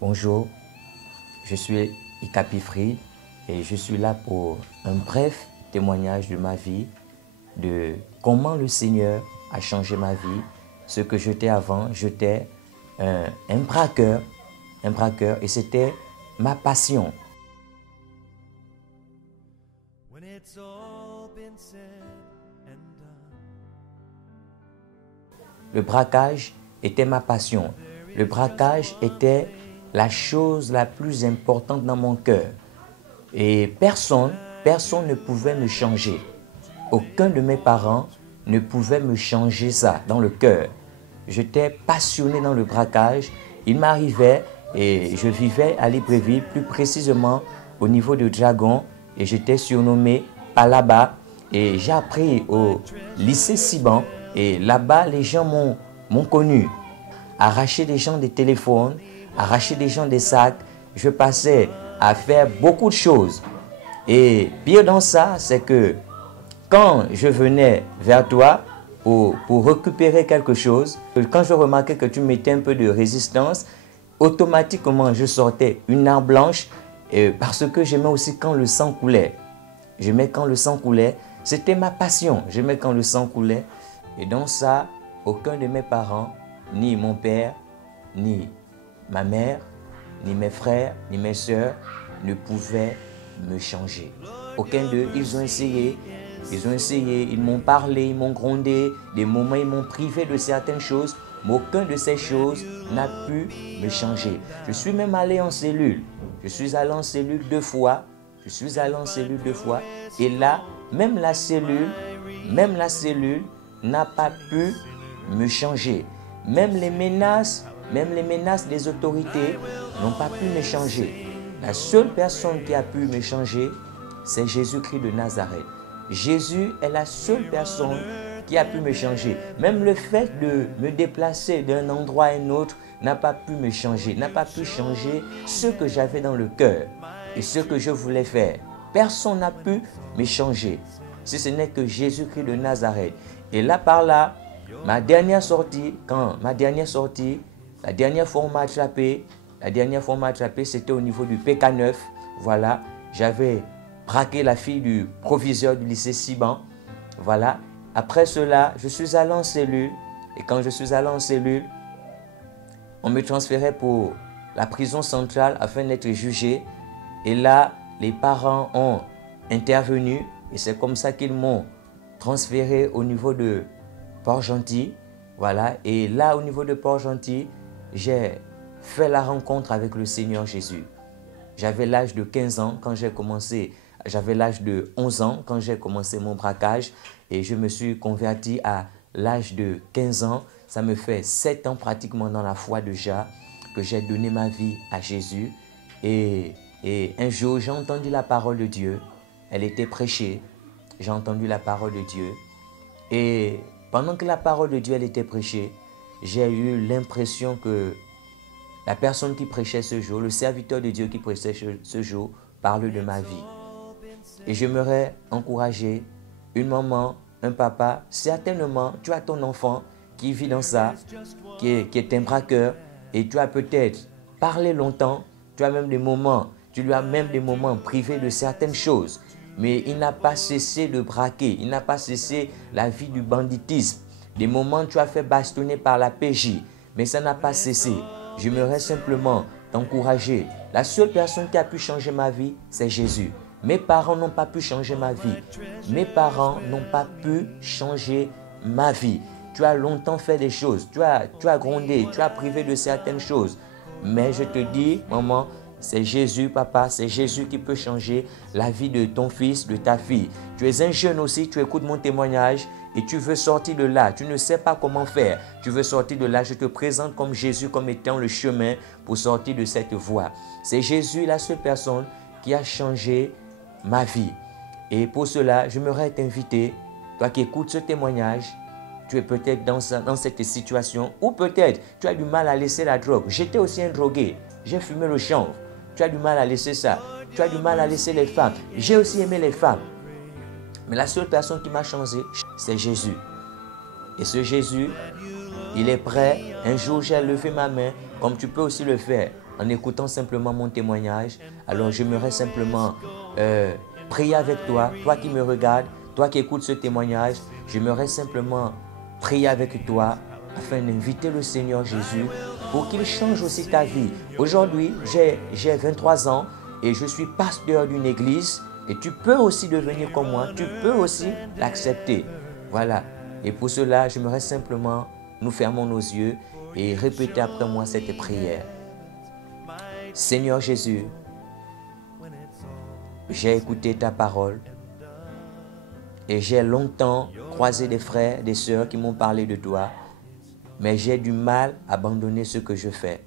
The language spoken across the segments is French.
Bonjour, je suis Ika Pifri et je suis là pour un bref témoignage de ma vie, de comment le Seigneur a changé ma vie. Ce que j'étais avant, j'étais un braqueur et c'était ma passion. Le braquage était ma passion. Le braquage était la chose la plus importante dans mon cœur. Et personne ne pouvait me changer. Aucun de mes parents ne pouvait me changer ça dans le cœur. J'étais passionné dans le braquage. Il m'arrivait et je vivais à Libreville, plus précisément au niveau de Dragon. Et j'étais surnommé Palaba. Et j'ai appris au lycée Siban. Et là-bas, les gens m'ont connu. Arracher des gens des téléphones, arracher des gens des sacs. Je passais à faire beaucoup de choses. Et pire dans ça, c'est que quand je venais vers toi pour récupérer quelque chose, quand je remarquais que tu mettais un peu de résistance, automatiquement je sortais une arme blanche parce que j'aimais aussi quand le sang coulait. J'aimais quand le sang coulait. C'était ma passion. J'aimais quand le sang coulait. Et dans ça, aucun de mes parents, ni mon père, ni ma mère, ni mes frères, ni mes sœurs, ne pouvaient me changer. Aucun d'eux, ils ont essayé, ils m'ont parlé, ils m'ont grondé, des moments ils m'ont privé de certaines choses, mais aucun de ces choses n'a pu me changer. Je suis même allé en cellule. Je suis allé en cellule deux fois. Et là, même la cellule n'a pas pu me changer. Même les menaces des autorités n'ont pas pu me changer. La seule personne qui a pu me changer, c'est Jésus-Christ de Nazareth. Jésus est la seule personne qui a pu me changer. Même le fait de me déplacer d'un endroit à un autre n'a pas pu me changer, n'a pas pu changer ce que j'avais dans le cœur et ce que je voulais faire. Personne n'a pu me changer, si ce n'est que Jésus-Christ de Nazareth. Et là par là, la dernière fois on m'a attrapé, c'était au niveau du PK9. Voilà, j'avais braqué la fille du proviseur du lycée Siban. Voilà, après cela, je suis allé en cellule. Et quand je suis allé en cellule, on me transférait pour la prison centrale afin d'être jugé. Et là, les parents ont intervenu et c'est comme ça qu'ils m'ont transféré au niveau de Port-Gentil. Voilà, et là, au niveau de Port-Gentil, j'ai fait la rencontre avec le Seigneur Jésus. J'avais l'âge de 15 ans quand j'ai commencé, j'avais l'âge de 11 ans quand j'ai commencé mon braquage et je me suis converti à l'âge de 15 ans. Ça me fait 7 ans pratiquement dans la foi déjà que j'ai donné ma vie à Jésus. Et un jour, j'ai entendu la parole de Dieu. Elle était prêchée. J'ai entendu la parole de Dieu. Et pendant que la parole de Dieu elle était prêchée, j'ai eu l'impression que la personne qui prêchait ce jour, le serviteur de Dieu qui prêchait ce jour, parle de ma vie. Et j'aimerais encourager une maman, un papa. Certainement, tu as ton enfant qui vit dans ça, qui est un braqueur, et tu as peut-être parlé longtemps, tu as même des moments, tu lui as même des moments privés de certaines choses. Mais il n'a pas cessé de braquer, il n'a pas cessé la vie du banditisme. Des moments, tu as fait bastonner par la PJ, mais ça n'a pas cessé. J'aimerais simplement t'encourager. La seule personne qui a pu changer ma vie, c'est Jésus. Mes parents n'ont pas pu changer ma vie. Mes parents n'ont pas pu changer ma vie. Tu as longtemps fait des choses, tu as grondé, tu as privé de certaines choses. Mais je te dis, maman, c'est Jésus, papa, c'est Jésus qui peut changer la vie de ton fils, de ta fille. Tu es un jeune aussi, tu écoutes mon témoignage et tu veux sortir de là. Tu ne sais pas comment faire. Tu veux sortir de là. Je te présente comme Jésus, comme étant le chemin pour sortir de cette voie. C'est Jésus, la seule personne qui a changé ma vie. Et pour cela, j'aimerais t'inviter, toi qui écoutes ce témoignage, tu es peut-être dans cette situation ou peut-être tu as du mal à laisser la drogue. J'étais aussi un drogué. J'ai fumé le chanvre. Tu as du mal à laisser ça. Tu as du mal à laisser les femmes. J'ai aussi aimé les femmes. Mais la seule personne qui m'a changé, c'est Jésus. Et ce Jésus, il est prêt. Un jour, j'ai levé ma main, comme tu peux aussi le faire. en écoutant simplement mon témoignage. Alors j'aimerais simplement prier avec toi, toi qui me regardes, toi qui écoutes ce témoignage. J'aimerais simplement prier avec toi afin d'inviter le Seigneur Jésus pour qu'il change aussi ta vie. Aujourd'hui, j'ai 23 ans et je suis pasteur d'une église et tu peux aussi devenir comme moi, tu peux aussi l'accepter. Voilà. Et pour cela, j'aimerais simplement, nous fermons nos yeux et répéter après moi cette prière. Seigneur Jésus, j'ai écouté ta parole et j'ai longtemps croisé des frères, des sœurs qui m'ont parlé de toi, mais j'ai du mal à abandonner ce que je fais.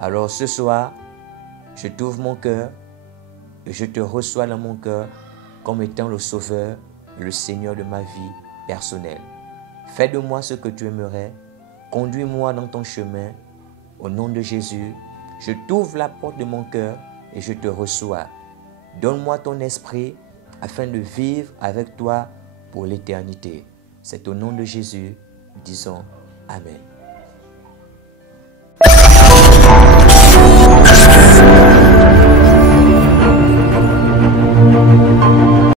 Alors ce soir, je t'ouvre mon cœur et je te reçois dans mon cœur comme étant le Sauveur, le Seigneur de ma vie personnelle. Fais de moi ce que tu aimerais, conduis-moi dans ton chemin. Au nom de Jésus, je t'ouvre la porte de mon cœur et je te reçois. Donne-moi ton esprit afin de vivre avec toi pour l'éternité. C'est au nom de Jésus, disons Amen.